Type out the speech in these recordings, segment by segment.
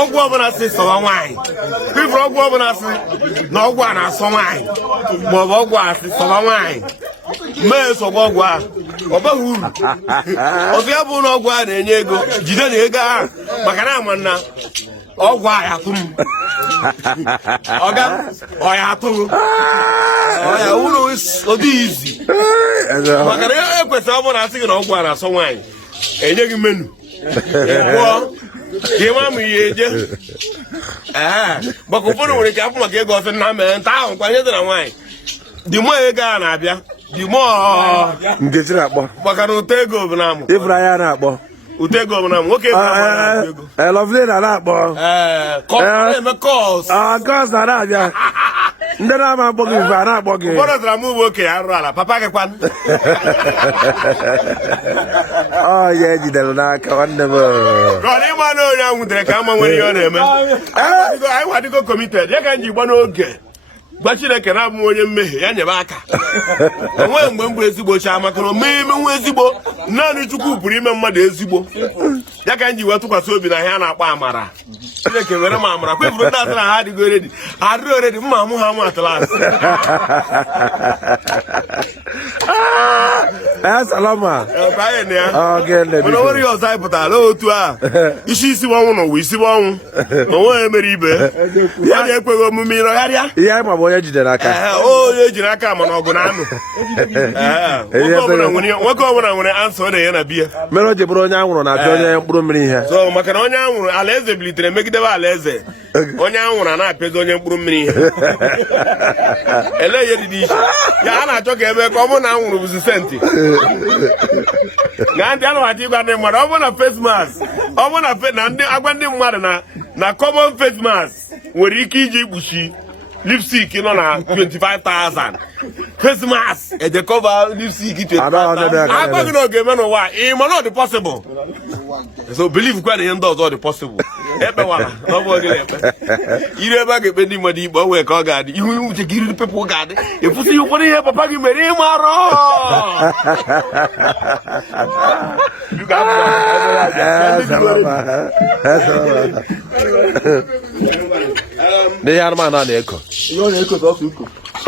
ọgwụ ọbụla si sọwa nwaanyị ifuru ọgwụ ọbụla si na ọgwụ a na-asọ nwaanyị maọbụ ọgwụ a si sọwa nwaanyị mee sọgwa ọgwụ a ọ baghị uru ọzọ ya bụ na ọgwụ a na-enye ego jide na ego ahụ maka na ama na ọgwụ a ya atụ m ọya atụrụ ọya uru ụdị izi maka na ekwesịrị ọ bụrụ na asị gị na ọgwụ a na-asọ nwaanyị enye gị menu pụọ ka ịma ma ihe eje maka ụfọdụ nwere ike afụ maka ego ọsị na mee nta ahụ kwa ihe dị na nwaanyị dị mụọ ego a na-abịa dị mụọ maka na ụtọ ego bụ na-amụ na-akpọ ụtọ ego bụ na-amụ nwoke Lovely na-akpọ na-eme kọs na-abịa ndị na-ama akpọ gị mfe a na-akpọ gị ụfọdụ zara m ụmụ okenye arụ ala papa gị kwan ya ejidere n'aka nwanne m ka ọ dị ịma na onye ahụ nwutere ka ama nwere ihe ọ na-eme anyị wadịgo komited ya ka m ji gba n'oge gba Chineke na-abụ onye mmehie ya nyebe aka onweghị mgbe m bụ ezigbo chaa maka na omee ime nwa ezigbo naanị Chukwu pụrụ ime mmadụ ezigbo ya ka m ji wee tụkwasị obi na ihe a na-akpọ amara Chineke were m amara kwefuru ndị asị na ha adịgo oredi ha adịrị oredi mma mụ ha mụ atụlasị salama mana onwere ihe ọzọ anyị pụtara otu a isi ọnwụ n'ụwa isi ọnwụ onweghị mere ibe ya na-ekweghị omume ịrọgharịa ihe anyị ma bụ onye jidere aka onye jiri aka mana ọgụ na anụ nwoke ọbụla nwere ansa ọ na-enye na biya mere o ji bụrụ onye anwụrụ na-apịa onye mkpụrụ mmiri ihe so maka na onye anwụrụ alaeze bilitere megidebe alaeze onye anwụrụ a na-apịazi onye mkpụrụ mmiri ihe ele ihe dị iche ya a na-achọ ka ebe ka ọ bụrụ na anwụrụ bụzi senti na ndị anụmachi ịgwa ndị mmadụ ọ bụrụ na face mask ọ bụrụ na ndị agwa ndị mmadụ na common face mask nwere ike iji ikpuchi lipstick nọ na 25,000 face mask eje cover lipstick 25,000 agbaghị na oge eme n'ụwa ị ma na ọ dị possible so believe kwa na ihe ndị ọzọ dị possible ekpewala na ọ bụ oge na-ekpe iri ebe a ga-ekpe ndị mmadụ ikpe onwe ka ọ ga-adị ihu uche gị iri pepụ ga-adị ekwụsịghị ụfọdụ ihe papa gị mere ịmarọ n'ihe anụmanụ a na-eko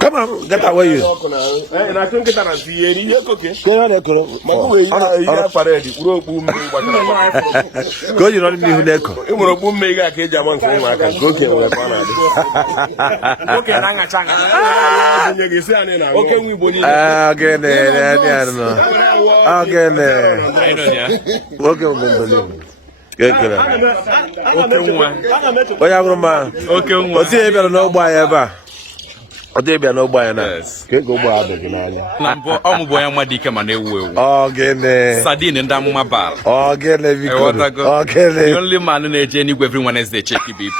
come on get away you na tun kita na siye ni yeko ke ko na ekoro mako we ya parade kuro okpu mmi gbata ko yiro ni hu na-eko e moro okpu mmi ga ka eji ama nke ụmụ aka nke oke nwere kwa na adị oke na ngacha ngacha nye gị si anyị na oke nwe igbo niile ogene ni anụ ogene oke mbondoli gekere oke nwa onye abụrụ ma oke nwa o tie bịara n'ogbe anyị ebe a ọ dị bịa n'ogbe anyị na ka ego ogbe a dị gị n'anya na mbụ ọ mụ bụ onye mmadụ ike ma na-ewu ewu ogene sadin ndị amụma baal ogene biko ogene the only man na-eje n'igwe every Wednesday check BP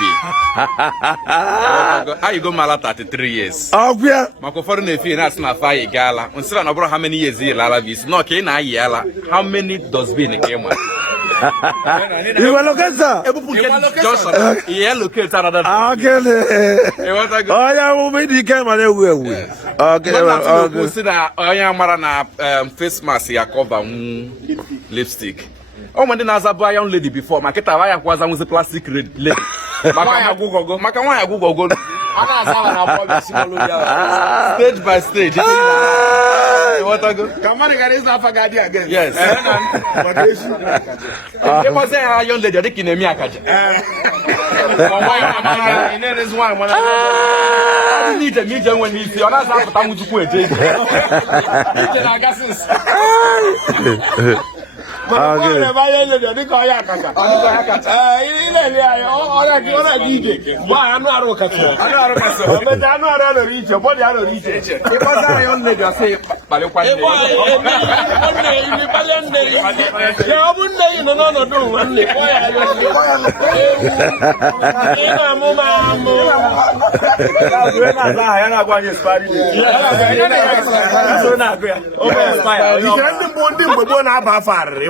anyị go mala 33 years ọgwụya maka ụfọdụ na-efi na-asị na afọ anyị gaala nsịra na ọ bụrụ how many years ị lala visi na ọka ị na-ayị ala how many dustbin ka ị ma iwe loketa ebupụ nke Johnson ihe loketa another ogene onye amụma ịdị ike ma na-ewu ewu ogene si na onye amara na face mask ya cover lipstick ọ ndị na-aza bụ iron lady before ma kịta ya kwaza nwụzi plastic lady maka nwaanyị agwụgwọgo stage by stage yes ịkpọzi ya iron lady ọ dịka ị na-eme akaja ije nwe n'isi ọ na-aza apụta nwụchukwu eje ije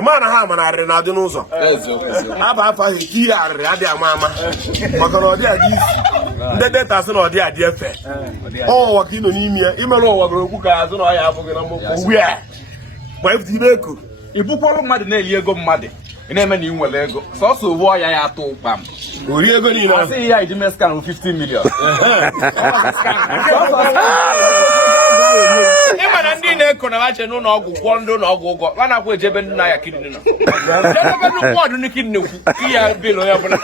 mana ha manarị na adị n'ụzọ aba afọ ahụ eti ya arịrị adị ama ama maka na ọ dị adị isi ndị deta sị na ọ dị adị efe ọwa ka ị nọ n'ime ya imerụ ụwa gụrụ okwu ka azụ na ọ ya abụghị na mgbokwu ugbu a gba ifute ibe eku ibukwọrụ mmadụ na-eli ego mmadụ na-eme na ị nwere ego sọsọ ụgbọ ya atụ ụkpam ori ego niile asị ya iji meskan 50 million ịma na ndị na-eko na wache n'ụlọ ọgwụ kwụọ ndị ụlọ ọgwụ ụgwọ a na-akwụ ejebe ndị na ya kidney nọ ebe nnukwu ọdụ ndị kidney kwu ya bil onye ọbụla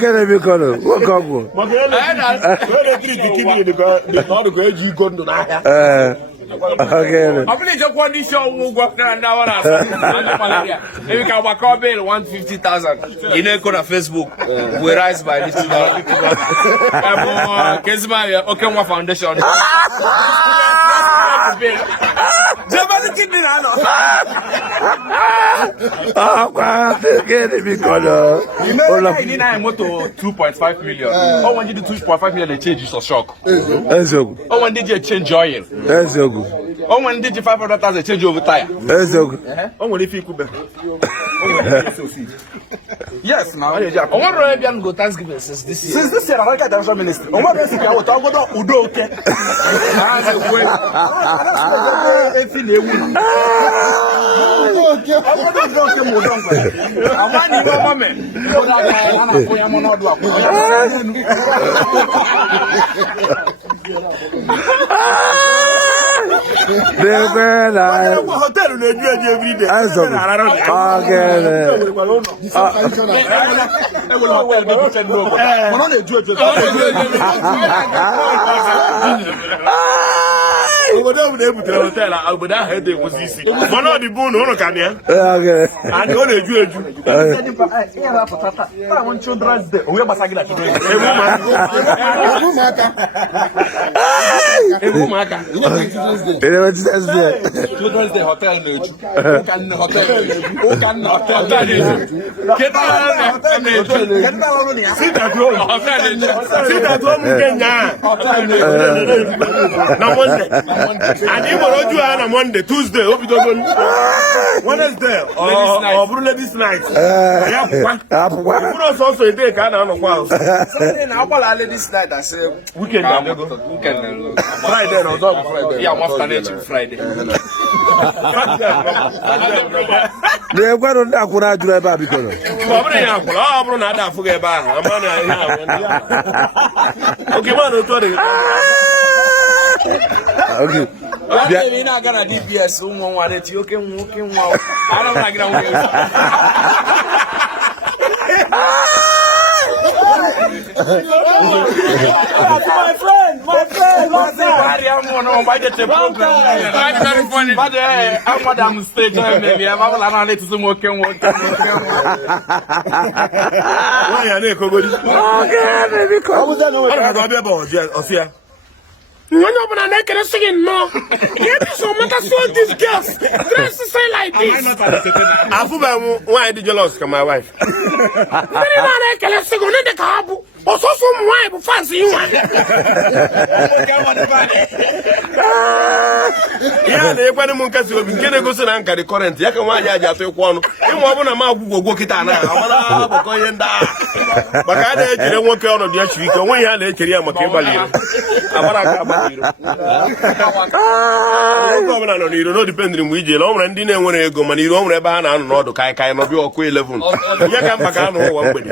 gịnị biko nwoke ọgwụ eletrik kidney dị ka ọdụ ka eji igo ndụ n'ahịa ọ bụla ijekwa ndị isi ọnwụ ụgwọ na ndị awa na-asa ebe ka gbakọ bil 150,000 ị na-eko na Facebook we rise by this ka ezigbo ahịa oke nwa foundation moto 2.5 million ọ ndị dị 2.5 million na-echange so shock ọ ndị ji echange oil o ndị ji 500,000 echange over tire o nwere ife ikwube yes now o nwere bịa ngo Thanksgiving since this year America International Ministry o nwere esi ka weta ogodo udo oke ha na-ekwe efi na-ewu ogodo oke mụ don kwa amani no moment o na na-akwụ ya mụ n'ọdụ akwụ hotel na-eju every day obodo ọbụla ebutere hotel obodo ahụ ede enwezi isi mana ọ dị bụ na ụlọ ka na ya and ọ na-eju eju ụmụaka Children's Day hotel na-eju ụka nna hotel na Monday and ịgbara oju ha na Monday Tuesday o bidogo Wednesday ọ bụrụ ladies night ya pụkwa bụrụ ọsọsọ ede ka a na-anọkwa ahụ na-agbala ladies night asị weekend Friday na ọzọ bụ Friday ya nwafta na-echi Friday na-egwerụ ndị akwụrụ ajụrụ ebe a biko ọ bụrụ ya akwụrụ ọ bụrụ na ada afụghị ebe ahụ ama na ihe oke ma na otu ọ dị ị na-aga na DBS ụmụ nwa na-eti oke nwa ara m na-agịra nwoke my friend I'm stage maybe I'm not let to smoke and walk. Why are they going? Okay, baby, come on. When you open a neck and singing, no. Get so much as all these girls dress to say like this. Why did you lose my wife? I can't sing on the cab. Or so some wife fancy you. Yeah, they went to Munkas, you can go to Anka the current. You can watch your one. You want a mouth will walk it on. But I didn't walk out of the street. When you had a career, you don't depend on which you don't run dinner when you go, and you don't reba and not Kai no be or 11. You can back on one way.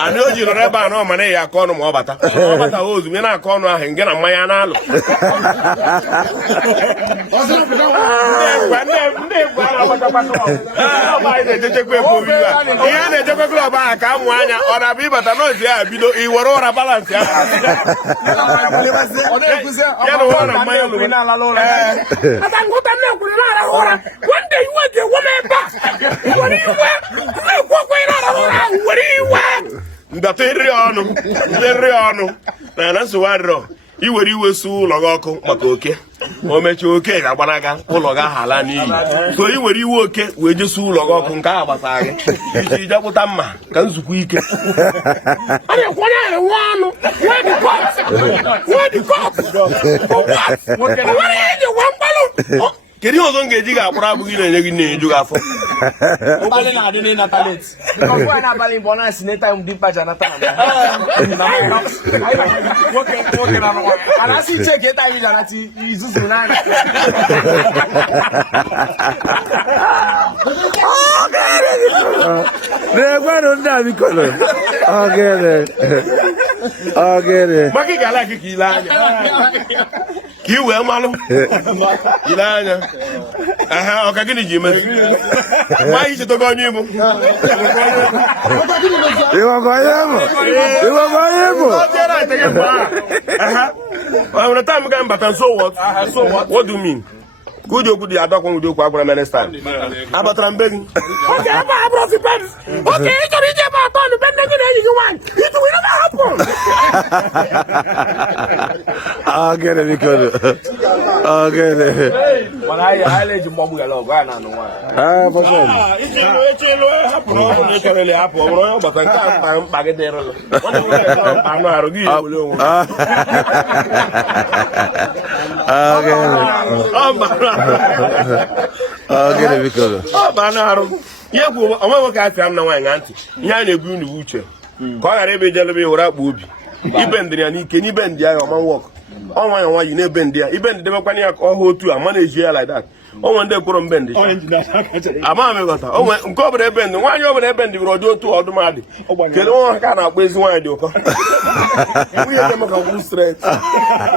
I know you don't reba no money, I call them Obata. Obata owes me a corner and get a Mayanalo. One day you want your woman back. What do you want? What do you want? The Teriano. That's what you were so long, Makoke. O mechi oke ga gbanaga ụlọ ga hala n'iyi so i were iwe oke wee je su ụlọ ga ọkụ nke agbasa gị iji jepụta mma ka nzukọ ike a na-ekwanye ewe ọnụ where the cops kedu ihe ọzọ m ga-eji ga-akpọrọ abụghị na-enye gị na-eju gị afọ Abalị na-adị n'ịna talent. Ọkụ ya n'abalị mgbe ọ na-esi n'ịta m dị mkpaja nata na nwoke na nwa. A na-asị iche ka ịta anyị ji anata izuzu n'anya. Na-egwenu ndị a biko nụ. Ogene. maka ị ga-ala gị ka ile anya ka ị wee malụ ile anya ọka gịnị ji emezi nwa anyị chetago onye Igbo nwere time ga mbata so what do you mean ka ụdị okwu dị adọkwa ụdị okwu agbara minister abatara mbe gị oke ebe a bụrụ fipen oke ị chọrọ ije ebe atọ nụ be nne gị na-eyi gị nwaanyị ịtụ wee na-ahapụ Ogene biko nụ. Ogene. Mana anyị na-eji mgbagbu ya lọgụ anyị na-anụ nwaanyị. ịchịlụ hapụrụ ọrụ na ịchọrọ ile hapụ ọ bụrụ onye ọgbata nke a mkpa mkpa gị dịrụlụ anụ arụ gị ewere onwe Ogene biko nụ. ọ bụ anụ arụ ihe kwu onwe nwoke afịa m na nwaanyị na ntị ihe a na-ebu unu uche ka ọ ghara ebe ijelebe iwere akpa obi ibe ndịrị ya n'ike n'ibe ndị ya ọma nwọk ọ nwayọ nwayọ na-ebe ndị ya ibe ndị debekwana ya ka ọ hụ otu a ma na-eji ya like that onwe ndị kwụrụ mbe ndị ama m ịghọta onwe nke ọ bụla ebe ndị nwaanyị ọ bụla ebe ndị bụrụ ọdị otu ọdụmadị kedu nwa ka a na-akpọ ezi nwaanyị dị ụkọ nwunye dị maka gwụ stret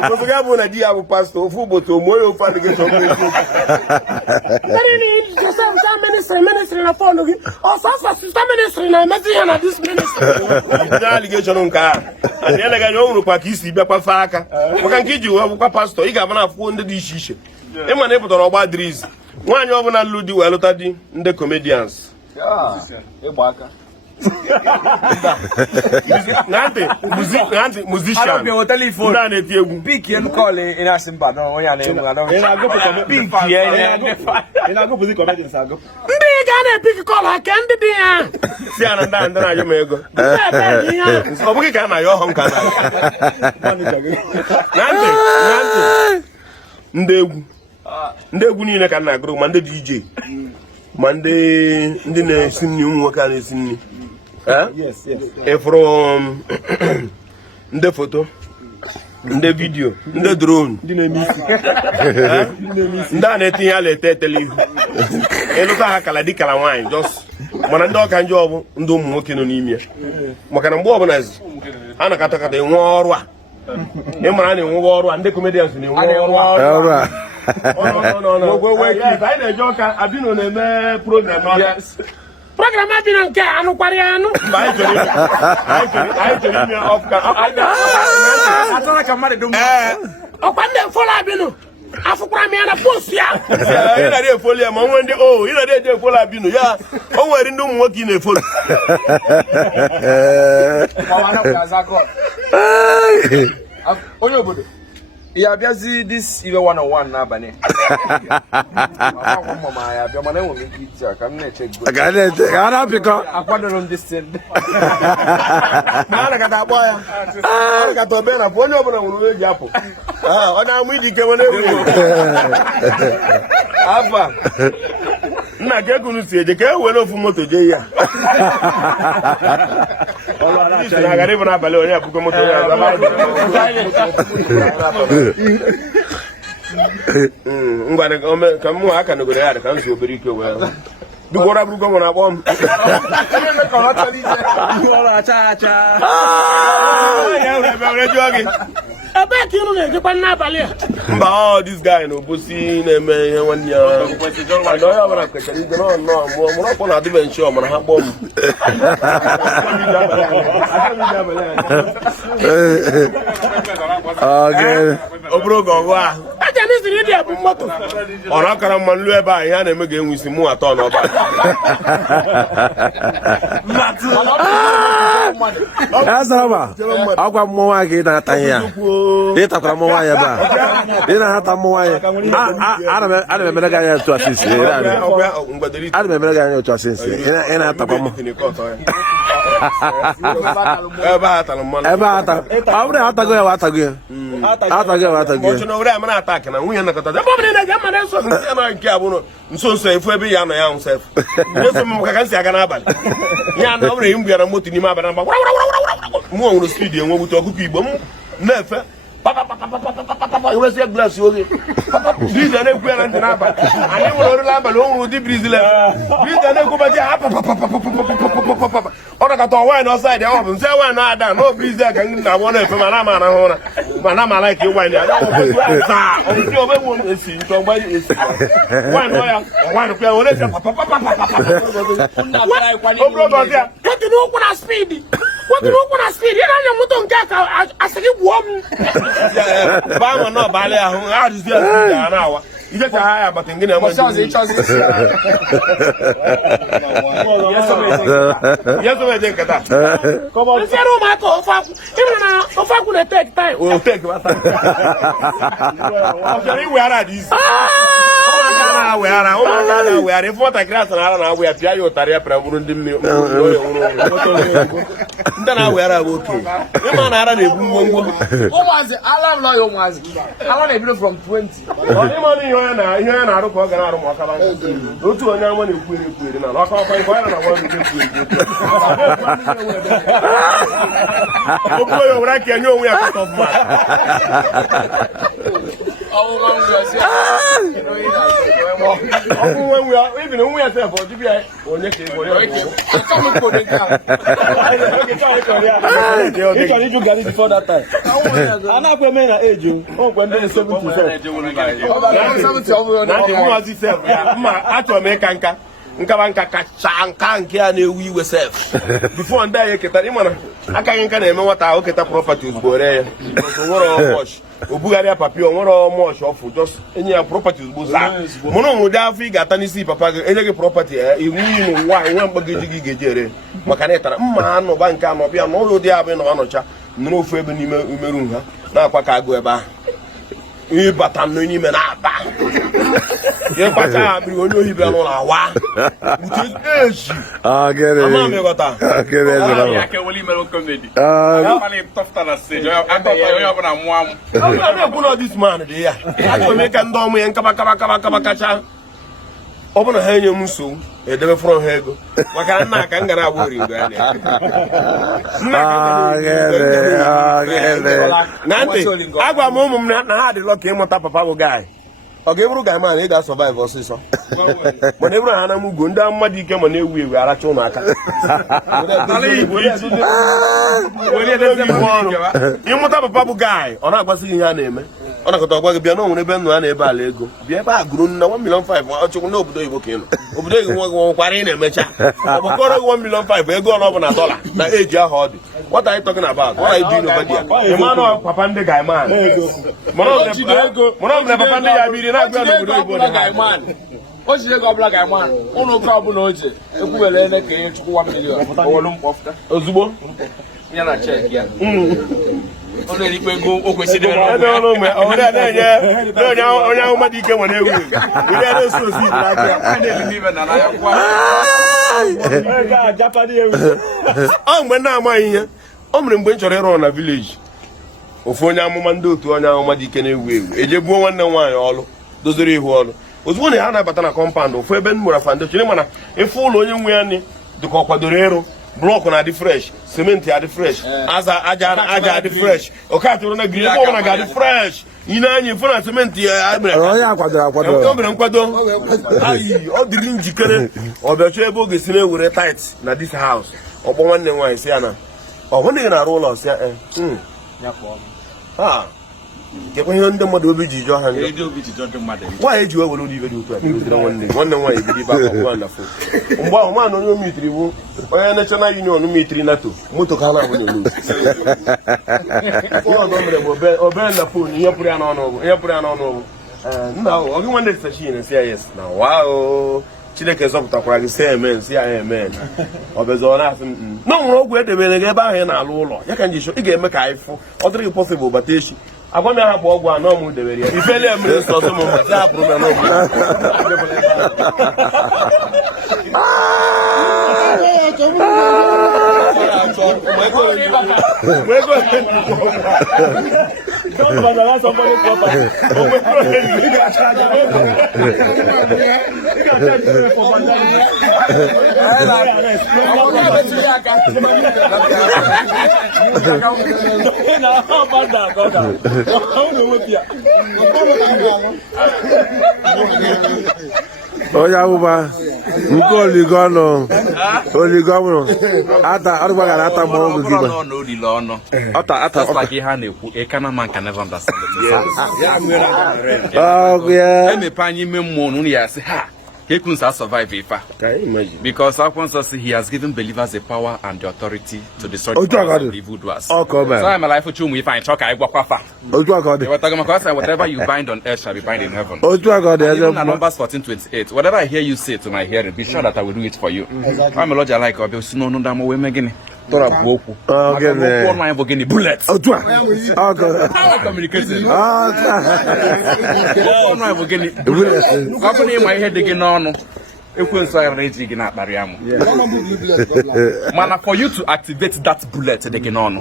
ụfọdụ ga bụ na di ya bụ pastọ ofu ụbọchị omuo ya ofe adịghị chọ ministry na fọnụ gị ọsọsọ sista ministry na-emezi ihe na dis ministry aligeshọn nke a adị eleghị anya o nwụrụkwa ka isi bịakwa fe aka maka nke iji wee bụkwa pastọ ị ga-aba na akwụkwọ ndị dị iche iche ịma na ị pụtara ọgba driz nwaanyị ọbụla lụrụ di wee lụta di ndị comedians Nanti musician ndị a na-eti egwu Pik ya nkọọlụ ị na-asị mba onye a na-enwe ndị ga na-epik kọlụ aka ndị dị ya si ya na ndị na-ayọ m ego ọ bụghị ka a na-ayọ ọhụ nka na ndị egwu niile ka m na-agụrụ ma ndị DJ ma ndị na-esi nri ụmụ nwoke a na-esi nri ịfụrụ ndị foto ndị vidiyo ndị drone ndị a na-etinye ala etele ihu ịlụta ha kala dị kala nwaanyị just mana ndị ọka njọ bụ ndị ụmụ nwoke nọ n'ime ya maka na mgbe ọbụla a na-akatakata enwe ọrụ a ịmara a na-enwe ọrụ a ndị comedians na-enwe ọrụ a anyị na-eje ọka Albino na-eme program program Albino nke anụkwara ya anụ mgbe anyị chọrọ ime ọkwa ndị efolo Albino afụkwara m ya na post ya ị na-adị efolo ya ma onwe ndị ị na-adị eje efolo Albino ya o nwere ndị ụmụ nwoke ị na-efolo onye obodo ya abịazi dis iwe 101 n'abalị ya abịa mana enwere ike iti a ka m na-eche Ka a na-apịkọ. akwadoro m dis a na-akata akpọ ya a na-akata obe na onye ọbụla nwere onye ji apụ ọ na-amụ iji ike nwere egwu afa nna ka ekunu si eje ka e were ofu moto jee ya na-agara ịbụ n'abalị onye abụgo moto ya ngwa ka m aka nogoro ya ka m si obere ike wee dụkwara bụrụgo nwere akpọ m jụọ gị ebe ka ịrụ na-ejekwa n'abalị a mba ọ dis guy na obosi na-eme ihe nwanne ya onye ọbụla kwechara ije nọọ mụrụ ọkpọ na-adịbe nchi ọ mana ha kpọọ m ọ bụrụ oge ọgụ ahụ aja n'iziri ịdị ebu moto ọ na-akara mma nlu ebe a ihe a na-eme ga-enwe isi mụ atọ n'ọba ọgwa mmụọ nwaanyị ka ị na-atanye ya ị takwara mmụọ nwaanyị ebe a ị na-ahata mmụọ nwaanyị ana m emere gị anya otu asịsị ị na-ahata mmụọ ebe a tara mmanụ ebe ata ọ bụrụ na atago ya wa atago ya atago ya wa atago ọchụ na ore amana atak na nwunye nakọta ebe ọbụla na-eji ama na-eso nsị na nke a bụrụ nso efu ebe ya nọ ya nwụ sef na-eso m ka nsi aga n'abalị ya na ọ bụrụ m bịara moto n'ime abalị mgba mụ nwụrụ spidi enwe bute ọkụkọ igbo m na-efe iwesịa glaasị oge briza na-ekwu ya na ntị n'abalị anyị nwere oriri abalị o nwere ụdị briza briza na-ekwubaji ha ọ nakọta ọwaanyị n'ọsaịdị ahụ bụ nsị nwaanyị na-ada na briza ka m na-agwọ na-efe ma na ama arahụ ụra ma na amala ka ịwaanyị ya ọbụzi omenwe esi nke ọgba esi nwaanyị ọya nwaanyị kwa ya were esi obere oge ọzọ ya kwetụ n'ụkwụ na spidi ị na-anya moto nke a ka asị gị gwuo m bama no bale ahụ ha dịzi ya na awa ije ka ha ya bata ngene ama yeso me je nkata ko zero ma ko ofaku imana ofaku na take time o take what time after we are at this we are if what I grass na we are pia yo tare pra buru ndi mi ndana we are okay imana ara na ebu ngwongwo Omazi, alarm no Omazi. I want a video from 20. Onye mani ihe na-arụ ka ọ ga na-arụ ma ọkara otu onye ama na-ekwu na ọka ọkwa ikwe ya na nwa okwu ya were aka enye onwe ya kọtọ ọfụma ọkụ nwe ya ibi na nwe ya sef ọjịbi ya onye ka ego ịchọrọ ịjụ gari before that time. A na-akwa eme na eju ọkwe ndị 70 na ndị mụazi sef ya mma achọrọ m ịka nka kacha nka nke a na-ewu iwe sef bifo ndị anyị eketara ịmana akaghị nka na-eme nwata ahụ keta prọpati ozugbo ree ya nwere mọch o bugharịa papi o nwere mọch ọfụ jos enye ya prọpati ozugbo zaa mụrụ ụdị afọ ị ga-ata n'isi papa gị enye gị prọpati iwu iyi na nwa nwe mgbagoji gị ga-eji ere maka na ịtara mma anụba nke anọ bịa n'ụlọ dị abụ na anọcha nụrụ ofu ebe n'ime umeru ha na-akwa ka agụ ebe ahụ ịbata n'ime na-aba ịkpacha abịrị onye ohi bịa n'ụlọ awa eji ama mịghọta ekwu na this man dị ya achọrọ m ịka ndị ọmụ ya nkaba kacha ọ bụrụ na ha enye m nsogbu edebe fọrọ ha ego maka nna aka m gara agba ori mgbe na ntị agwa m ụmụ m na ha adịlọ ka ịmụta papa bụ gaị ọ ga-eburu gaị ma na ị ga-asọvaịvụ ọsịsọ mana eburu ha na m ugwo ndị mmadụ ike ma na-ewu ewu aracha ụmụ aka ịmụta papa bụ gaị ọ na-agbasị ihe a na-eme ọ nakọta ọgwa gị bịa na onwere ebe nnụ a na-ebe ala ego bịa ebe a gụrụ nna 1.5 million ọchụkwụ na obodo oyibo ka ị nọ obodo oyibo nwe gị nwekwara ị na-emecha ọgbakọrọ gị 1.5 million ego ọnụ ọbụla dọla na eji ahụ ọ dị what are you talking about? What are you doing over there? Emmanuel papa ndị guy man mụrụ na papa ndị ya biri na-agwa n'obodo oyibo o ji ego ọbụla ga-ama ụlọ ụka ọbụla o ji ekwubere ene ka enye chukwu 1 million ozugbo ya na chek ya ọ na-erikwa ego o kwesịrị onye ahụ mmadụ ike nwere ewu na-eso osi ọ mgbe na-amaghị ihe o mere mgbe m chọrọ ịrụ na vileji ofu onye amụma ndị otu onye ahụ mmadụ ike na-ewu ewu eje gbuo nwanne m nwaanyị ọlụ doziri ihu ọlụ ozugbo na ha na-abata na kọmpand ofu ebe m mụra foundation mana efe ụlọ onye nwe ya nị dịka ọ kwadoro ịrụ blọkụ na-adị fresh simenti adị fresh aja adị fresh oke atụrụ na giri ebe ọbụla ga-adị fresh ị na-anya ifu na simenti ya o mere nkwado ayi ọ dịrị njikere ọ bịachọ ebe ọ ga-esi na-ewere tit na dis house ọkpọ nwanne nwaanyị si ya na ọ bụ na ị na-arụ ụlọ si ya gekwa ihe ndị mmadụ obi ji jụọ ha nwaanyị eji wewere ụlọ ibe dị otu a nwanne nwaanyị ebido ibe akwa na fo mgbe ahụ mana onye mitiri bụ onye National Union mitiri NATO moto ka ha na-ahụ n'olu ihe ọzọ mere bụ obere na fon ihe pụrụ ya n'ọnụ ọgụ nna ọ gị nwanne seshin si ya yes na wao Chineke zọpụtakwara gị si amen si ya amen ọ bezọ na-asị m na nwere ọgwụ edebere gị ebe ahụ ị na-alụ ụlọ ya ka nji ị ga-eme ka anyị fụ ọ dịrị gị pọsịbụl bata echi agwa m ahapụ ọgwụ anọ m debere ya ifele mere nsọ ọsọ m mgbe hapụrụ m ya n'ọgwụ Don't vandalize somebody's property. Onye Amuma nke oligono ata arụgbaghara ata mmanwụ gị ba no olile ọnụ just like ihe a na-ekwu a Canaan man can never understand it. Emepe anyị ime mmụọ unu ya sị ha ka ekwunsa survive ife because akwụkwọ nsọ sị he has given believers the power and the authority to destroy the powers of evil doers. So I'm alive for ụmụ ife anyị chọọ ka anyị gwakwa fa whatever you bind on earth shall be bind in heaven. Even na Numbers 14:28 whatever I hear you say to my hearing be sure that I will do it for you. I'm a Lord I like ọbịa si n'ọnụ ndamụ wee mee gịnị tọrọ bụ okwu maka okwu ọnụ anyị bụ gịnị bullet communication ọnụ anyị bụ gịnị ọ bụ na ịma ihe dị gị n'ọnụ ekwensu aghara eji gị na-akparị amụ mana for you to activate that bullet dị gị n'ọnụ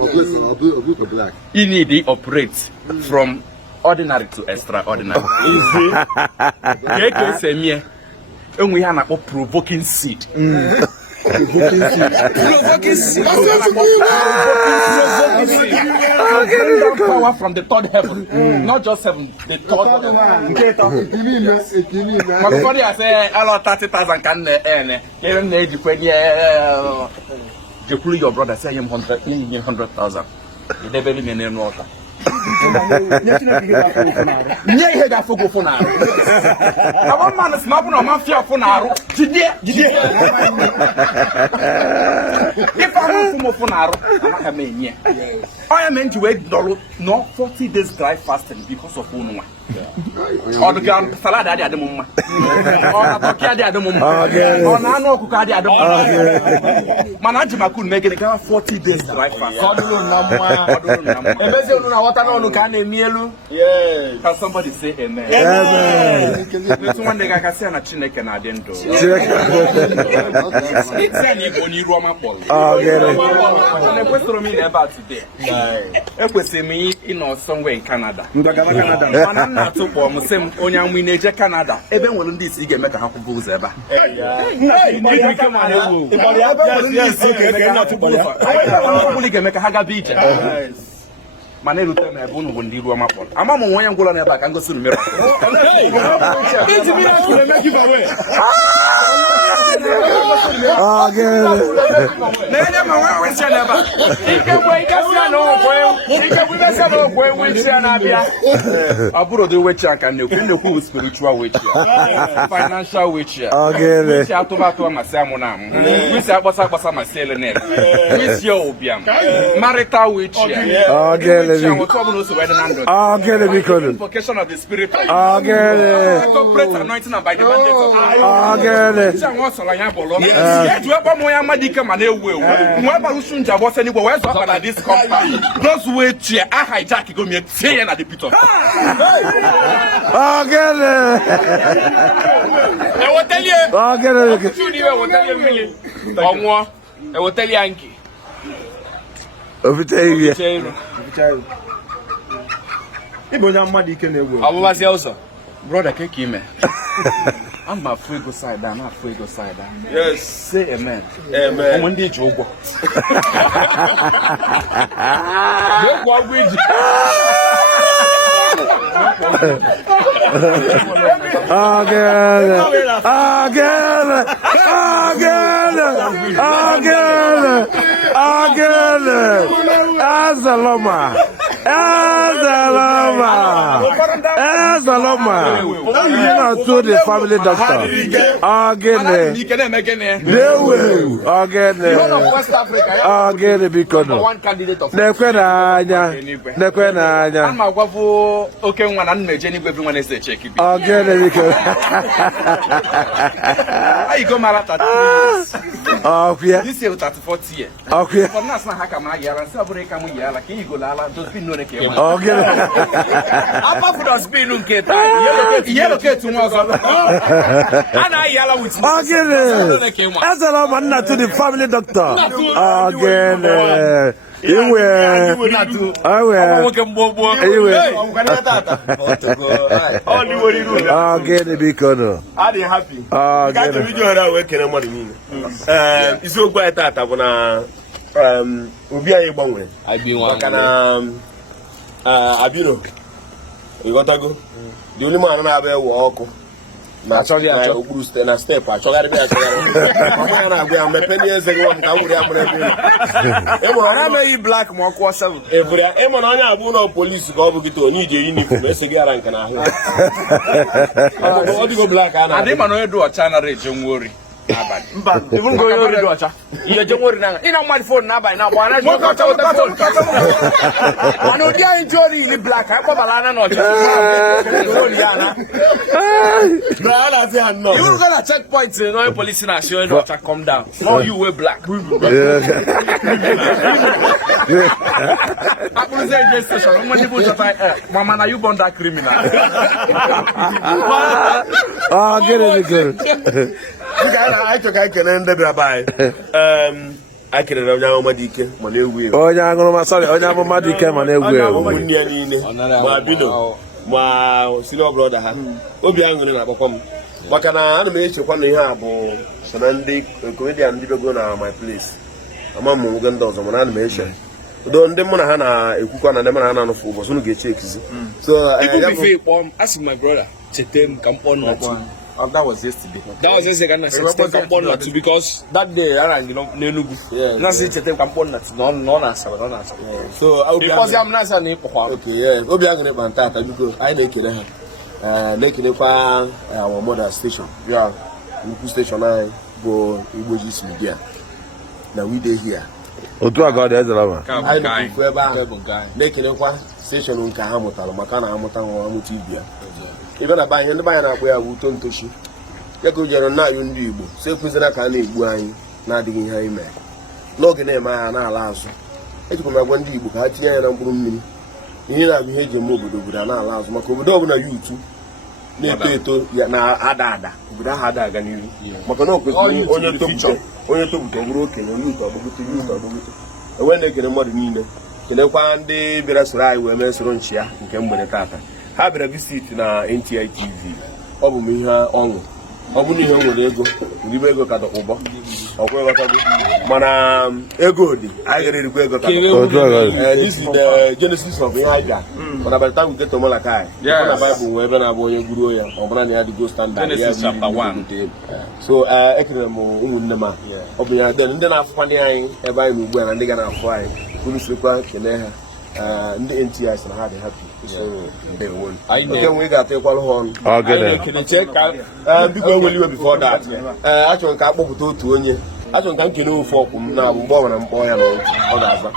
you need to operate from ordinary to extraordinary. ka esi eme enwe ihe a na-akpọ provoking seed. Power from the third heaven, not just heaven, the third heaven. Before I say, I lost 30,000 can even need to pay your brother say him 100,000. You never mean any water. Nye ihe ga fogo fona. Aba man smap no man fia fona aro. Dide. If I want to fona aro, amaka me nye. I am meant to wait no 40 days dry fasting because of one. Or the ground salad at the moment. Or the turkey at the moment. Or no cook at the moment. Management could make it 40 days dry fast. Can somebody say amen? Amen. This one day I can say na Chineke na adendo. It's any boni Roma Paul. The question me about today. If we see me somewhere in Canada. Nna Tuu for Muslim Onye Amuma in Canada. Even when this you get make a happen booze ever. Manelu teme ebunu bondiru amapol. Ama mo wanya ngola na ba kan go sunu mero. Nene ma wa we sia na ba. Ike boy ka sia no boy. Ike bu na sia no boy we sia na bia. Aburo de we chia kan neku spiritual we chia. Financial we chia. We sia to ba to ma sia mo na am. We sia bosa ma sia le ne. We sia obiam. Marital we chia. Invocation of the spirit. Corporate anointing and by the mandate of this compound. Those wait here, I hijack go me say at the pit of. I will tell you. I will tell you, Yankee. Brother, take him. I'm a fuego side down, not fuego side down. Yes. Say amen. Amen. When did you go? Nna Tuu the family doctor. Bikono. This year 34 years. Okay. For now, I can't gịnị Apafụdọ spin nke taa ihe loketi nwa ọzọ a na-ayị ala wit ọ gịnị ezere ma Nna Tuu the family doctor ọ gịnị iwe nwoke mgbogbo ọ gịnị biko nụ adị happy ka vidio ha wee kere mmadụ niile isiokwu anyị tata bụ na obi anyị gbanwere maka na Albino ịghọtago dị onye mara na-abịa ewe ọkụ na okpuru site na steepụ achọgharịbịa mama ya na-agwa ya mepe ndị eze gị nwa m ka m were ya mere ebe black ma ọkụ ọsọ eburu ya ịma na onye abụ ụlọ polisi ka ọ bụ gịta onye ije yunifọm esighị ara nke n'ahụ ọ dịgo blak a adị ma na onye dị ọcha nara eje nwa ori mba even go yori dị ọcha ihe je nwori na ị na mmadụ fon n'abalị na gbana ji ọcha mana ụdị anyị ji ori ili black anyị kpọbara anya n'ọcha you will go to checkpoint no police na show you not come down no you wear black Apple say just station when people just mama na you born that criminal ọ gịnị biko anyị chọrọ ka anyị kene ndị bịara be anyị kelere onye amụma dị ike ma na-ewu ewu onye aṅụrụma sorry onye amụma dị ike ma na-egwu ewu ụmụnne ya niile ma Albino ma senior brother ha obi aṅụrị na-akpọkwa m maka na ana m echekwa na ihe a bụ so na ndị comedian ndị bego na my place ama m nwoge ndị ọzọ mana ana m eche udo ndị mụ na ha na-ekwukwa na ndị mụ na ha na-anụfụ ụbọchị unu ga-eche ekizi so ask my brother chete m ka m kpọọ Nna Tuu. that was yesterday That was yesterday ka m kpọọ Nna Tuu because that day ara ngi n'Enugu na si chete m ka m kpọọ Nna Tuu no na asaba so because am na asa na ịkpọkwa obi aṅụrị kpa ntata biko anyị na-ekele ha na-ekelekwa our mother station ya nnukwu station anyị bụ Igbo Gist Media na we dey here otu a ka ọ dị ezere ma anyị na-ekwu ebe ahụ na-ekelekwa station nke ha mụtara maka na amụta nwa amụta ibi ya ebe na be anyị ndị be anyị na-akpọ ya bụ uto ntochi ya ka o jere na-ayụ ndị Igbo so ekwuzina ka a na-egbu anyị na-adịghị ihe anyị mere n'oge na-eme agha n'ala azụ ejikwa m agwa ndị Igbo ka ha tinye anya na mkpụrụ mmiri ihe na-abụ ihe eji eme obodo a n'ala azụ maka obodo ọbụla yutu na-eto eto ya na-ada obodo ahụ ada aga n'ihu maka na okwesịrị onye topụta ọ bụrụ okenye yutu ọgbọgote enwe na-ekele mmadụ niile kelekwa ndị bịara soro anyị wee mee soro nchi ya nke mgbede tata ha bịara visit na NTI TV ọ bụ m ihe ọṅụ ọ bụ na ihe nwere ego ribe ego ka ụbọ ọkwa ịghọtago mana ego dị anyị ga-erikwa ego ka this is the genesis of ihe anyị bịa mana by the time we get to Malachi na Bible wee ebe na-abụ onye guruo ya ọ bụla na ya dịgo standard Genesis chapter 1 so ekelere m ụmụnne m ọ bụ ya ndị na-afụkwanye anyị ebe anyị na ugbu a na ndị ga na-afụ anyị unu sirikwa kelee ha ndị NTI sị na ha dị happy oke nwe ị ga-atịkwalụ ha ọnụ biko enwere iwe before that achọrọ m ka akpọpụta otu onye achọrọ m ka m kene ofu ọkwụ m na mgbe ọ nwere mkpọ ya na ọ ga-aza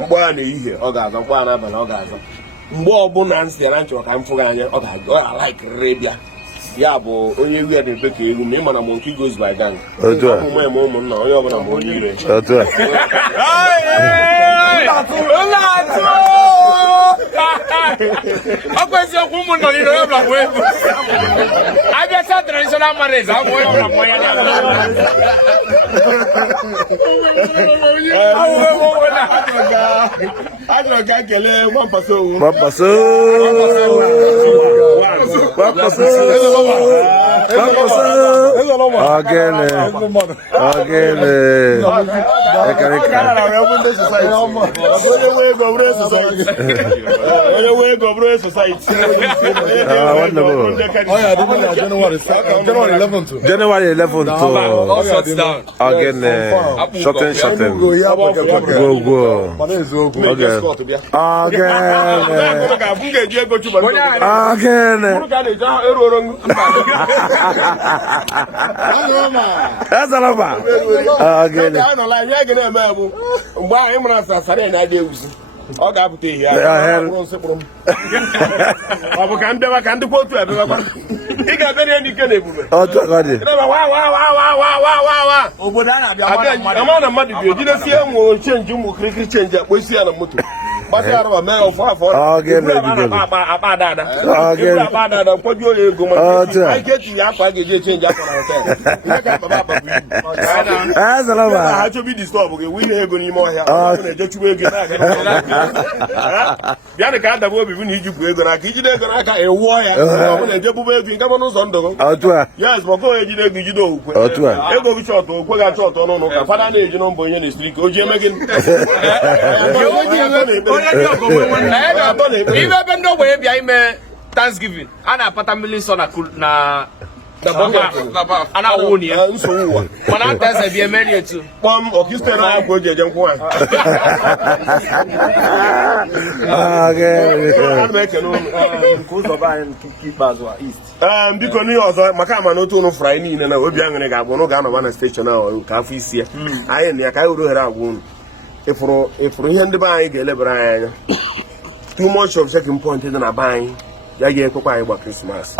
mkpọ ya n'ehihie ọ ga-aza mkpọ ya n'abalị ọ ga-aza mgbe ọbụla m si ya na nchọrọ ka m fụga anya ọ ga-alaikirịrị bịa ya bụ onye iwu ya dị ka egwu ma ị mana monkey goes by gang ọmụmụ eme ụmụnna onye ọbụla ma onye ire ọkwa eziokwu ụmụnna niile onye ọbụla bụ egwu abịacha traditional marriage abụ onye ọbụla mmanya achọrọ ka kelee Nwampaso onye wee ego bụrụ society January 11th again shorten go mgbe anyị mara asasara na-adị ewuzi ọ ga-apụta ihe ọ bụ ka mbịawa ka ndịkwa otu abịawakwa ị ga-abịa n'ike na ebube obodo a na-abịa ama na mmadụ bi ejidesie nwụrụ chenji ụmụ kirikiri chenji akpọ isi ya na moto gbasa arụba mee ofu afọ akpa dada kwaju onye ego anyị ga-etinye akwa a ga-eji echenji akwa na hotel ha chọbi distọbụ ga-ewe ihe ego n'ime ọhịa na-eje chụba ego bịa ka adaba obibi na ijikwu ego n'aka ijide ego n'aka ewuọ ya ọ bụ na-eje bụba ego nke n'ụzọ ndụ yes maka onye jide ego ijide okwukwe ego gị chọtụ okwe ga achọtụ n'ụlọ ụka fada na-eji nọmba onye na-esiri ka o ji eme gị ibe ebe ndị ogbenye bịa ime Thanksgiving a na-apata mmiri nsọ na ana awuni ya nsogbu ụwa mana ata eze bịa emeri etu kpọm ọkiste na akwa o ji eje nkwụ nwaanyị biko n'ihe ọzọ maka ama n'otu ụnụ fụrụ anyị niile na obi aṅụrị ga-abụ n'oge anọba na steshọn ahụ ka afọ isi ya anyị na ya ka anyị were ohere agwa ụnụ ịfụrụ ihe ndị be anyị ga-elebara anyị anya too much of checking point dị na be anyị ya ga-ekwekwa anyị gba Christmas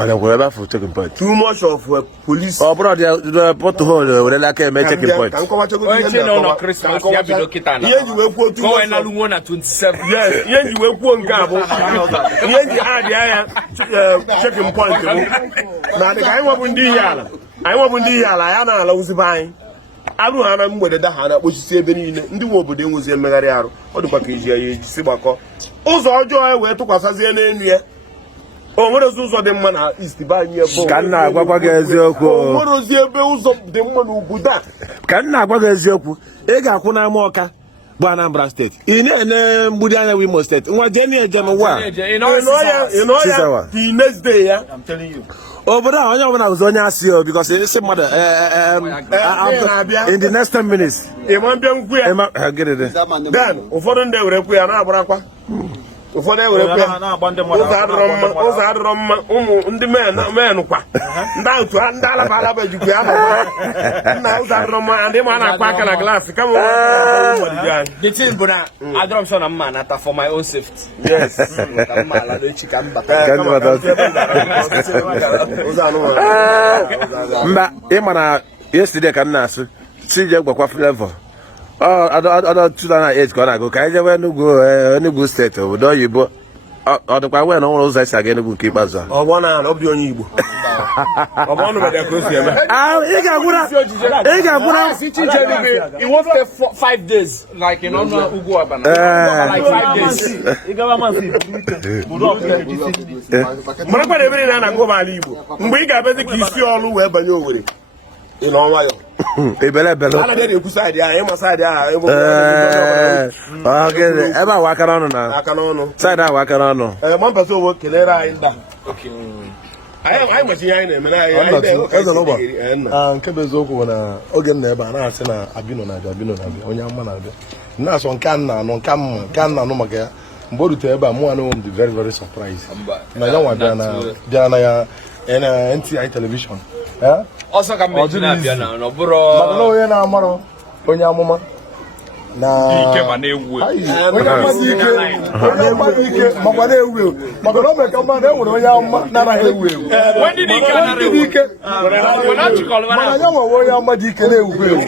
too much of police ọ bụrụ dị pothole were aka eme checking point ka nkọwachago ihe ji wee kwuo too much ihe ji wee kwuo nke a bụ ihe ji adị anya checking point bụ na dị ka anyị nwebụ ndị ihe ala ya na-ala wuzibe anyị arụ ha na mgbede da ha na-akpochisi ebe niile ndị nwe obodo enwezi mmegharị arụ ọ dịkwa ka eji ya ejisi gbakọ ụzọ ọjọọ ya wee tụkwasịzie n'elu ya o nwere ụzọ dị mma na East be anyị ebe ka m na-agwakwa gị eziokwu o nwere ozi ebe ụzọ dị mma n'obodo a ka m na-agwa gị eziokwu ị ga-akwụ n'ama Ọka bụ Anambra steeti ị na-ene mgbidi anya bụ Imo steeti nwa jee na-eje n'ụwa the next day ya obodo a onye ọbụla bụzi onye asị o bikos isi mmadụ in the next 10 minutes ịma mbịa nkwu ya dan ụfọdụ ndị ewerekwu ya na-agbarakwa ụfọdụ ewerekwu ya ụzọ adịrọ mma ụmụ ndị menụkwa ndị alaba ejikwa ya nna ụzọ adịrọ mma ndị ma na-akwa aka na glaasị kama the thing bụ na adịrọ m sọ na mma nata for my own safety yes ka mma ala n'echi ka mbata mba ịma na yesterday ka m na-asụ si je gwakwa Flavor ọdọ 2008 ka ọ na-agụ ka anyị jewe Enugu steeti obodo oyibo ọ dịkwa wee na ọ nwere ụzọ esi aga Enugu nke ikpeazụ a ọ bụ na ọ bụ onye Igbo ọ bụ ọnụ bedịa ka o si eme ị ga-agwụra it won't take 5 days like in ọnụ ugwu ọbana like 5 days marakwa ebe na na-agụ ala Igbo mgbe ị ga-abịazi ka isi ọlụ wee banye Owerri ị nọ nwayọ ebele anaghị na-ekwu saịdị ahụ ịma saịdị ahụ ebe ahụ aka n'ọnụ na aka n'ọnụ saịdị ahụ aka n'ọnụ ma mpasa owo kelere anyị nda anyị machi ihe anyị na-emere anyị nke bụ eziokwu bụ na oge m na ebe a na-asị na Albino na-abịa onye amụma na-abịa na-asọ nke a na-anụ nke a na-anụ maka ya mgbe o rutere ebe a mụ anụ m dị very very surprised na ya nwa bịara na ya na NTI telivishọn ọsọ ka mmechi na-abịa na ọ bụrụ maka na onye na-amarọ onye amụma na ike ma na-ewu onye amụma dị ike makwa na-ewu ewu maka na o mere ka mma na enwere onye amụma na-anaghị ewu ewu mana ya nwewe onye amụma dị ike na-ewu ewu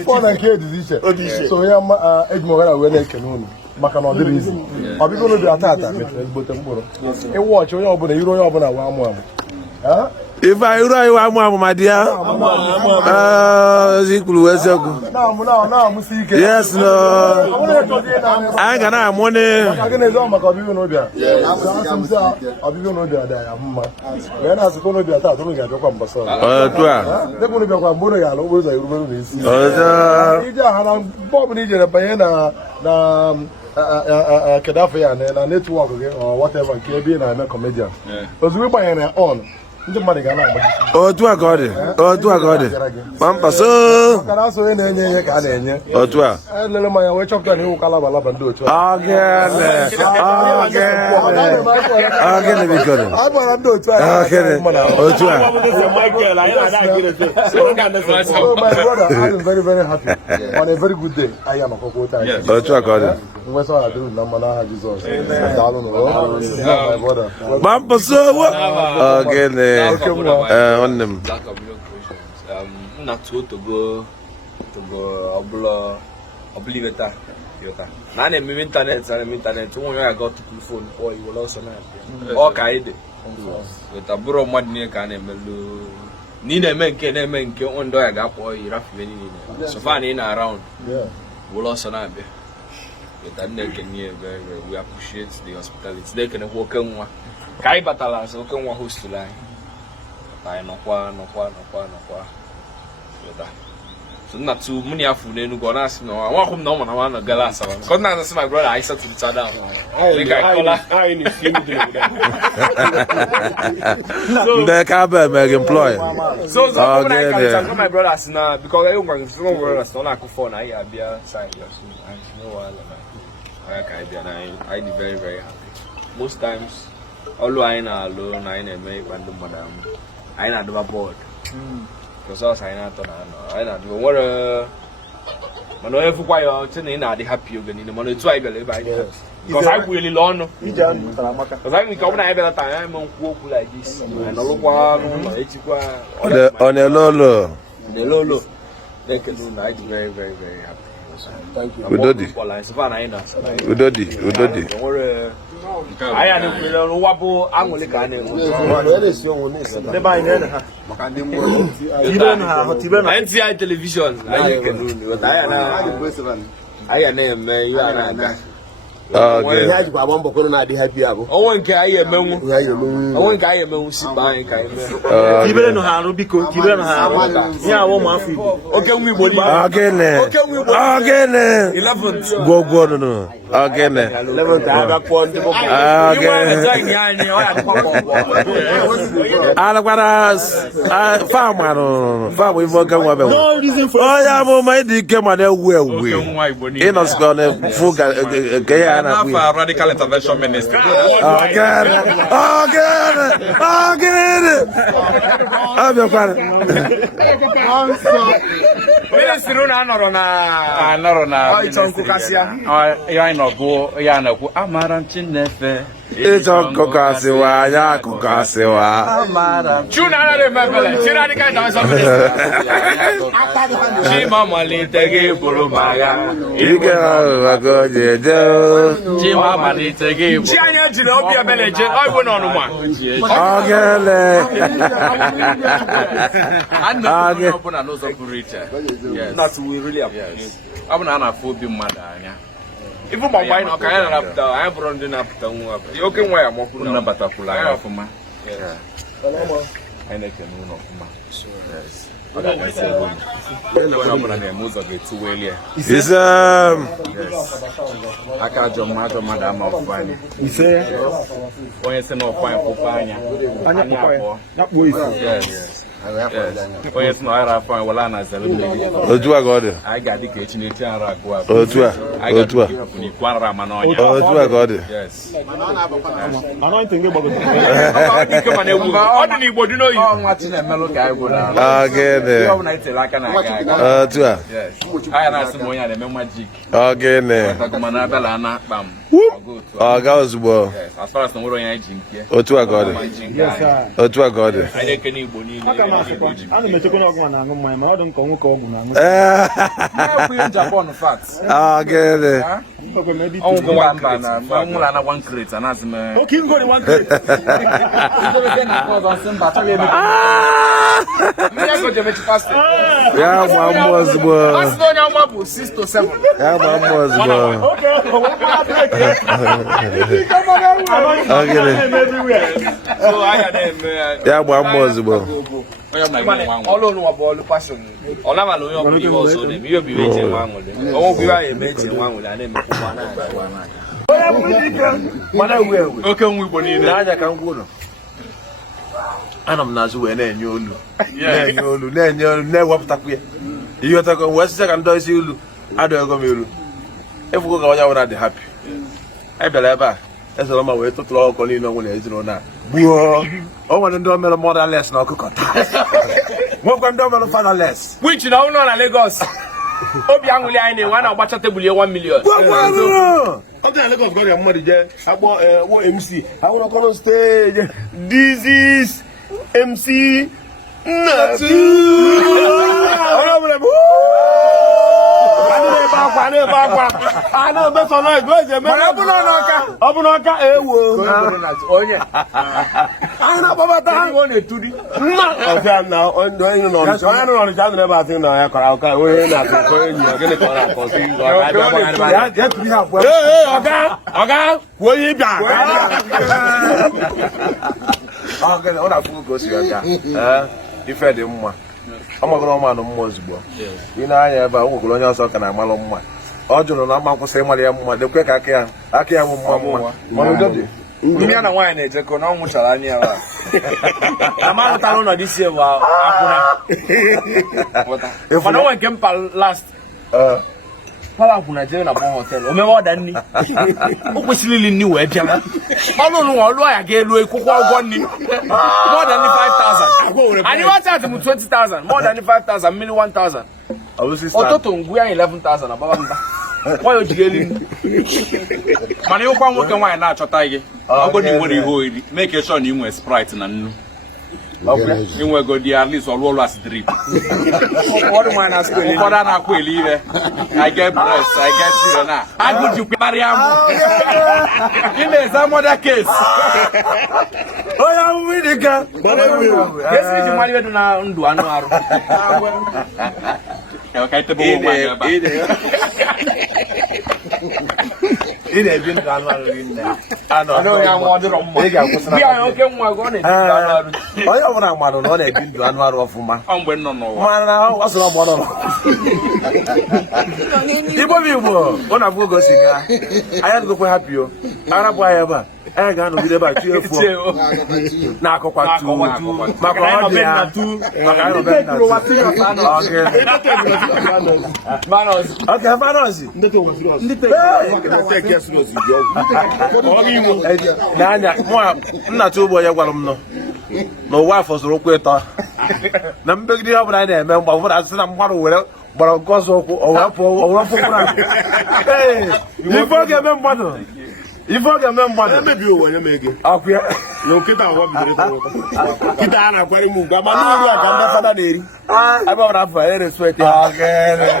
ịfọ na nke edizi iche so onye amụma ejimogara wee na-ekene unu maka na ọ dịrị izi ọbịbịa unu bịara tata metere ezigbote mkpụrụ ịwụ ọchị onye ọbụla iru onye ọbụla wee amụ amụ ife anyị uru anyị wa amụ amụ ma di ya ikwuru eziokwu yes no anyị ga na-amụ kedu afọ ya na netwọk gị whatever nke ebe ị na-eme comedian ozugbo ịgbanyere ya on ndị mmadụ ga na-agbaji otu a ka ọ dị pampaso maka na asọ onye na-enye ihe ka a na-enye otu a elele m anya wee chọpụta na ịwụka laba ndị otu a ogene bikọrọ a gbara ndị otu a otu a so my brother I'm very very happy on a very good day anyị anọkọkwa otu anyị otu a ka ọ dị nwesa ọha dịrị na mmanụ aha Jizọs daalụ n'ụlọ my brother pampaso ogene nwanne m Nna Tuu togo ọbụla obliveta yota na na eme internet nwe ya go to phone or you will also na o ka ide yota bro mmadụ niile ka na-emelu ni na-eme nke ondo ya ga-akpọ irafu niile so far na around will also na be yota nne kenye we appreciate the hospitality they can work nwa kai batala so ke nwa host line tai no kwa yota so Nna Tuu muni afu n'enu go na asi no wa kom na o na wa na gala asaba because na say my brother I said to the child down like I call I need to do They can't be employed. so when I come my brother as na because I don't go brothers na ko phone I bia side so I know why I be I be very very happy most times all I na alone I na make random madam I na do board because I na to na I na do what mano efu kwa yo tene na dey happy ogani mano tu I believe I dey because I really long because I come na every time I man ku like this and all kwa no echi kwa On a lolo. the lolo they can do night very very very happy. Thank you. Udodi. I am the wabo angole ka na NTI television I na you are Okay. Oh, nke I am oh, nke I am si ban ka Tibere no ha no biko tibere no ha ya wo ma afi okay we body Again. 11th Go no. Again. 11th aga kwon farm we go kan wa be. no reason for Oh ya mo my di ke ma na we. Inos go na fuga ke ya na we. Radical Intervention Ministry. Again. Abia kwara. ministry na anoro na Ichonku kasia. Ya no go ya na ku amara Chinefe. Ichonku kasiwa ya ku kasiwa. Amara. Chuna na le mebele. Chuna di kan so Chima malite ge bulumaga. Ike wa go jeje. Chima malite ge. Chi anya jire obi ebele je. Oi wo no numa. Agele. Anu no na no so puricha. Yes. Not we really appreciate. Yes. Abuna na afọ obi mmadụ anya. Even my wine okay na rapta. I am running up nwa. You okay why am oku Na batakwula anya ọfụma. Yeah. Anyị na-ekene unu ọfụma. Yes. Ọ ga-agasị ebe unu. Onye ọbụla na-eme ụzọ ga-etuweli ya. Is Aka ajọ mmadụ ama ọfụma anyị. ise Onye si na ọfụma kwụpụ anya. Anya abụọ. na kpo ise Yes. Onye si na ọhịa afọ anyị wela na zere mmiri. Otu a ka ọ dị. Anyị ga-adị ka echi na-eti nra agụ agụ. Otu a. Anyị ga-adị ka n'ikwu nra ama n'ọnya. Otu a ka ọ dị. Yes. anointing ge gbogo Ọ dị n'Igbo dị n'oyi. Nwa Chinemelụ ka anyị gwụrụ ala. Ogene. Ihe ọbụla itere aka na-aga aga. Otu a. Yes. Anyị na-asị m onye a na-eme majik. Ogene. Agụma na-abịala na akpa m. Ọga ozugbo. Yes. As far as na nwere onye anyị ji nke. Otu a ka ọ dị. Otu a ka ọ dị. Anyị na-ekene Igbo niile. aka na asịkọ ana m echekwa na ọgwụ na aṅụ mmanya ma ọ dị nke nwoke ọgwụ na aṅụ Na-ekwu Japan fat. Ogene. Ọnwụ mba na nwụrụ ana one crate anasị m. oke ngo ni one crate Mmiri go jemechi pastor. Ya gba mbọ ozugbo. Pastor onye ọma bụ 6 to 7. Ya gba mbọ ozugbo. Ogene. So aya na-eme Ya gba mbọ ozugbo. Onye ọbụla ime nwa nwa. ọlụ ụwa bụ ọlụ passion. Ọ nabala onye ọbụla ihe ọzọ na-eme ihe obi eji nwa anwụle. Ọnwụ bụ ihe eme eji nwa anwụle a na-emekwa na Oke nwa Igbo niile. N'anya ka m kwuru. Ana m n'azụ wee na-enye olu. Na-ewepụtakwu ya. Ihe ọtakọ wee sịcha ka ndị isi olu adọghịgo m elu. Efugo ka onye ọbụla dị happy. Anyị bịara ebe a esoro ma wee tụtụrụ ọkụkọ niile ọnwụ na ezinụlọ a gbuo. O nwere ndị omere motherless na ọkụkọ taa. Nwekwa ndị omere fatherless. which na ụlọ na Lagos. Obi anwụle anyị na-enwe a na-agbacha tebụl 1 million. Ọ dị na Lagos gọrịa mmadụ jee akpọ MC ahụrụkọrọ steji. This is MC Nna Tuu. Ọ bụla bụ Anyị na-ebe akwa a na-ebe akwa a na-ebe sọ na ego eji eme Mana ọ bụ n'ọka ewo onye anyị na-akpọbata ọ na-etudi nna ọbịa na onye nọ n'ọnịcha onye nọ n'ọnịcha dị n'ebe asị na ya kọrọ ụka onye na-akọ ụkọ enyi ya gịnị ka ọ na-akọ sị ọga kwuo ihe ịbịa ọ na-afụ ka o si aga ife dị mma ọ magoro ọmanụ mma ozugbo ị na-anya ebe a o nwekwara onye ọzọ ka na-amalụ mma ọ jụrụ na mma nkwụsị ịmara ya mma dekwe ka aka ya bụ mma mana udo dị Ndị ya na nwaanyị na-ejekọ na ọ nwụchara anya ya wa. Amalụtara ụlọ dị sie bụ akwụna. Mana onwe nke mpa last. Pala akwụna jere na bon hotel. O mewe ọda nni. O kwesịrị ili nni wee bịa. Ọlụ ụlọ ọlụ ya ga-elu ekwukwa ụgwọ nni. More than 5,000. Anyị wata atị m 20,000. More than 5,000. Mmiri 1,000. Ọtụtụ ngwu ya 11,000 ababa mba. Why you getting? Mana ịkwa nwoke nwaanyị na-achọta gị ọgọdị nwere ihe oriri make sure na ị nwere Sprite na nnu inwegodi at least ọrụ as drip ụfọdụ a na-akwa eli ire I get breast I get children na agụji kparịa mụ ị na-eza mother case onye amụma ịdịka esi ji mmadụ edu na ndụ anụ arụ ị na-ebi ndụ anụ arụ rinne onye ọbụla mmadụ na ọ na-ebi ndụ anụ arụ ọfụma mgbe nọ n'ụwa mana ọ sọrọ mgbe ọ nọ Igbo bụ Igbo ọ na-abụ oge o si gaa anyị adịgokwe hapi o arabụ anyị ebe a anyị ga-anọgide ebe a tụọ efu na-akọkwa tu maka ọ dị ya maka anyị nọbe n'anya Nna Tuu bụ onye gwara m nọ n'ụwa afọ zụrụ ụkwụ ịtọ na mbegide ihe ọbụla anyị na-eme mgbe ụfọdụ asị na mmadụ were gbara nke ọzọ ụkwụ o wee pụọ ife ọ ga-eme mmadụ emebi ụwa nye m ego ọkụ ya na nkịta agwa bidoro nkịta a na-akwara m ugwu ama n'uru a ka ndị fada na-eri ebe ọbụla afọ ya respect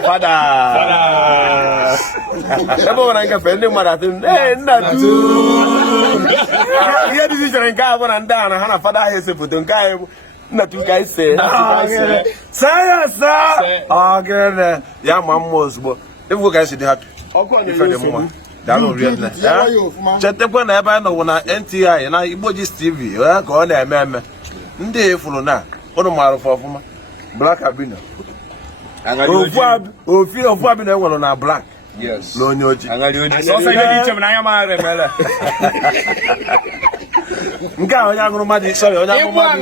fada ebe ọbụla nkefe ndị mmadụ atụ Nna Tuu ihe dị ichere nke a bụ na ndị a na ha na fada ahụ ese foto nke anyị bụ Nna Tuu ka anyị see sayensị ọgịnị ya ma mma ozugbo ịfụ ka anyị si dị hapi ife dị mma chetakwa na ebe anyị nọwụ na NTI na Igbojis TV ka ọ na-eme eme ndị efuru na ụnụ maara ụfọ ọfụma Black Albino ofu Albino enwere na black na onye ojii nke a onye aṅụrụ mmadụ sorry onye aṅụrụ mmadụ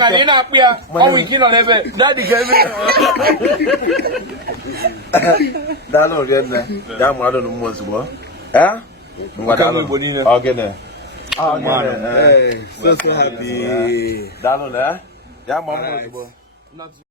daalụ rienne ya mmadụ na mmụọ ozugbo Ogene. Oh man, hey, so happy. Daalụ na ya ma mmụọ ozugbo